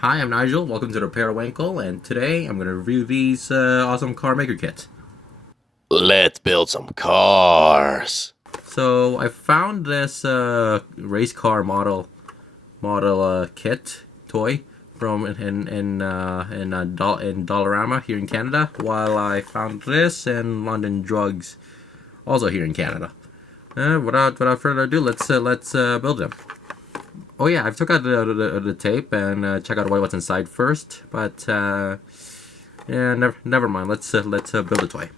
Hi, I'm Nigel. Welcome to the Periwinkle, and today I'm going to review these awesome car maker kits. Let's build some cars. So I found this race car model kit toy from in Dollarama here in Canada, while I found this in London Drugs, also here in Canada. Without further ado, let's build them. Oh yeah, I've took out the tape and check out what's inside first, but yeah, never mind. Let's build a toy.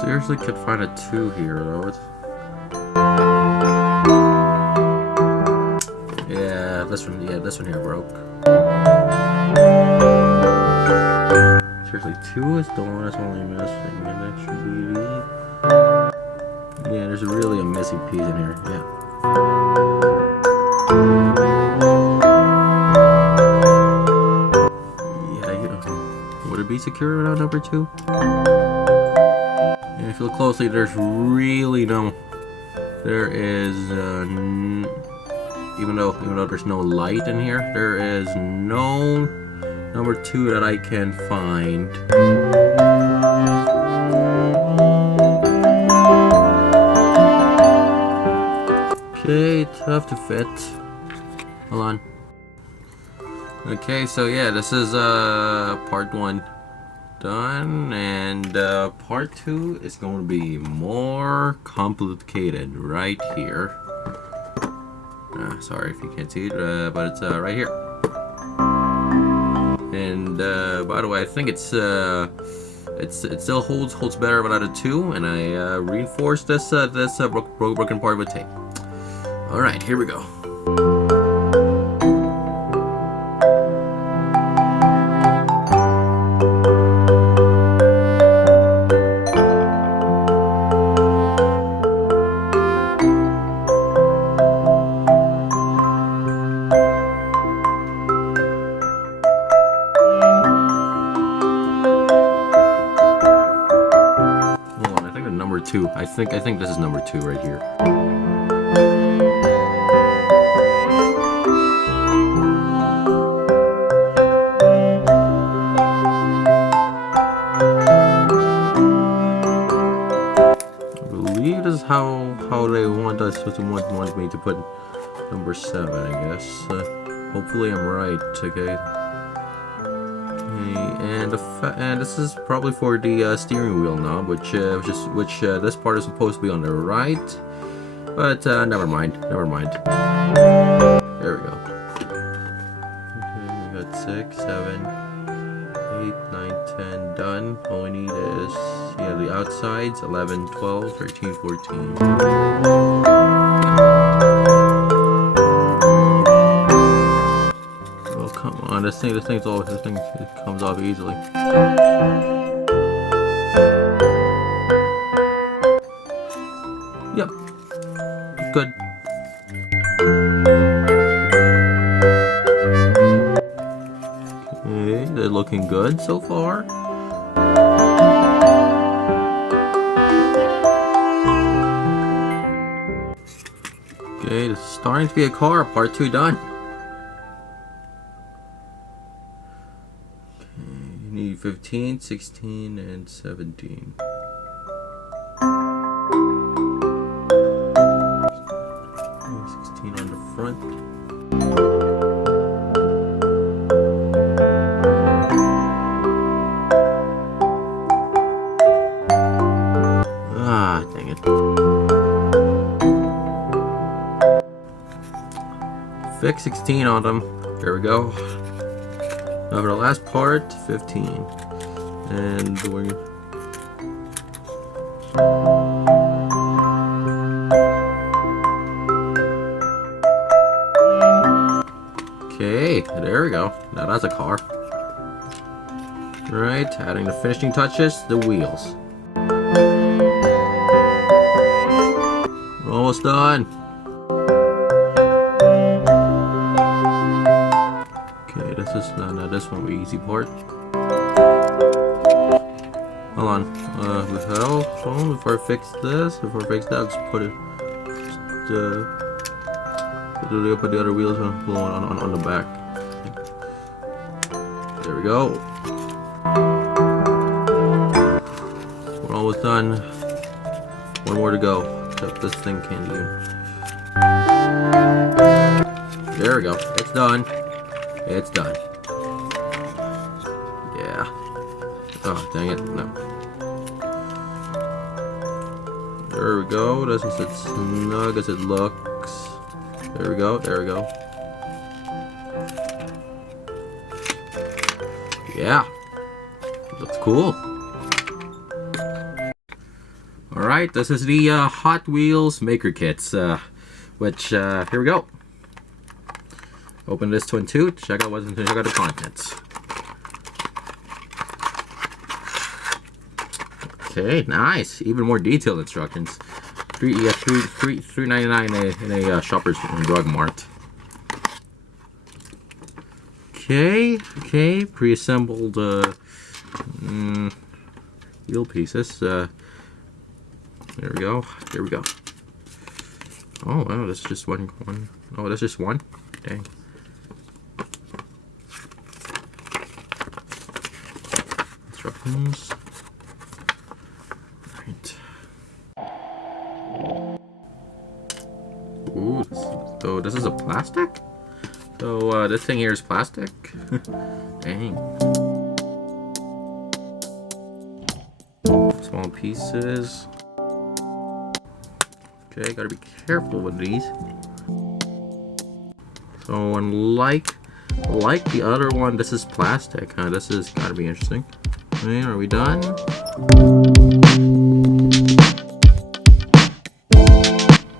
Seriously, could find a 2 here though. Yeah, this one. Yeah, this one here broke. Seriously, 2 is the one that's only missing, and that should be. Yeah, there's really a missing piece in here. Yeah. Yeah, would it be secure without number 2? And if you look closely, there's really no. There is even though there's no light in here, there is no number 2 that I can find. Okay, tough to fit. Hold on. Okay, so yeah, this is part 1 done, and part 2 is going to be more complicated right here. Sorry if you can't see it, but it's right here. And by the way, I think it still holds better without a 2, and I reinforced this broken part with tape. All right, here we go. Number 2. I think this is number 2 right here. I believe this is how they want me to put number 7. I guess. Hopefully I'm right. Okay. And this is probably for the steering wheel knob, which this part is supposed to be on the right, but never mind. There we go. Okay, we got 6, 7, 8, 9, 10 done. All we need is the outsides 11, 12, 13, 14. Come on, this thing comes off easily. Yep, good. Okay, they're looking good so far. Okay, this is starting to be a car. Part 2 done. Need 15, 16, and 17. Ah, dang it. Fix 16 on them. There we go. Now for the last part, 15. And we're... Okay, there we go. Now that's a car. Right, adding the finishing touches, the wheels. We're almost done. Okay, this is no, this won't be easy part. Hold on. Before I fix this, before I fix that, let's put it. Put the other wheels on the back. There we go. We're almost done. One more to go. Except this thing can't even. There we go. It's done. It's done. Yeah. Oh, dang it. No. There we go. This is as snug as it looks. There we go. There we go. Yeah. Looks cool. Alright, this is the Hot Wheels Maker Kits. Which, here we go. Open this one too. Check out the contents. Okay, nice. Even more detailed instructions. $3.99 in a Shoppers Drug Mart. Okay, pre-assembled wheel pieces. There we go. There we go. Oh wow, that's just one. Oh, that's just one. Dang. Instructions. Right. Ooh, so this is a plastic? So this thing here is plastic? Dang. Small pieces. Okay, gotta be careful with these. So unlike the other one, this is plastic. This is gotta be interesting. Okay, are we done?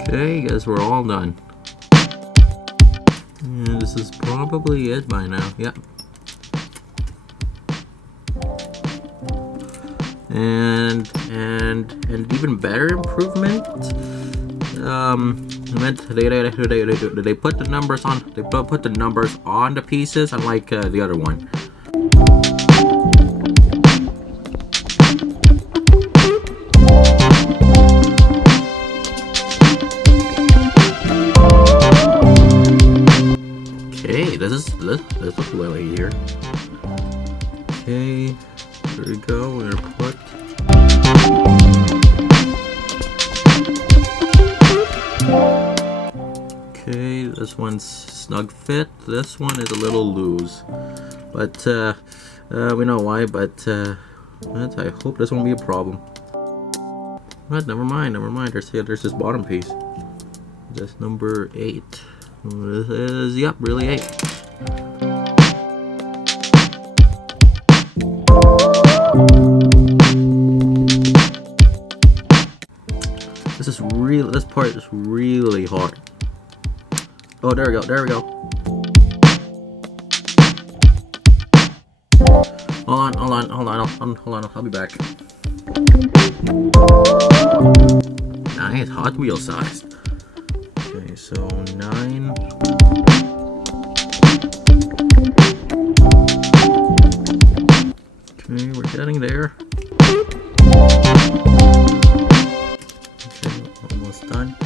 Okay, guess we're all done. And this is probably it by now. Yep. And even better improvement. They put the numbers on. They put the numbers on the pieces, unlike the other one. Okay, this is a little easier. Okay, there we go. We're gonna put. Okay, this one's snug fit. This one is a little loose, but we know why. But I hope this won't be a problem. But never mind. There's this bottom piece. That's number 8. This is really 8. This part is really hard. Oh, there we go. Hold on. I'll be back. Nice, Hot Wheel sized. Okay, so 9. Okay, we're getting there. Okay, almost done.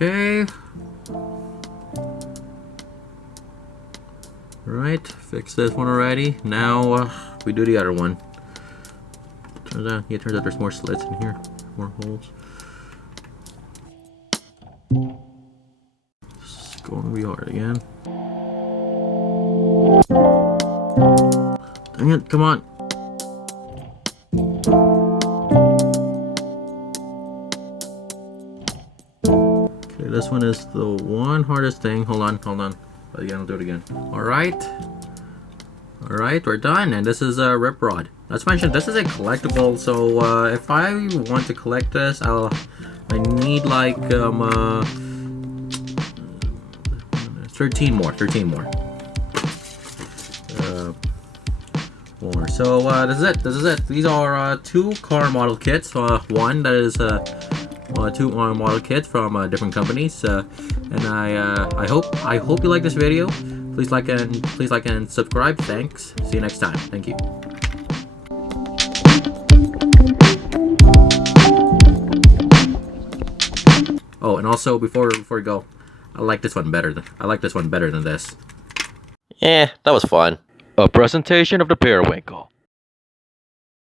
Okay. Right, fix this one already. Now we do the other one. Yeah, it turns out there's more slits in here. More holes. Just going really hard again. Dang it, come on. Okay, this one is the one hardest thing. Hold on. Again, I'll do it again. Alright, we're done. And this is a rip rod. Let's mention this is a collectible, so if I want to collect this, I need like 13 more. So this is it. These are two car model kits. One that is two model kits from different companies. And I hope you like this video. Please like and subscribe. Thanks. See you next time. Thank you. Oh, and also before we go, I like this one better than this. Yeah, that was fun. A presentation of the Periwinkle.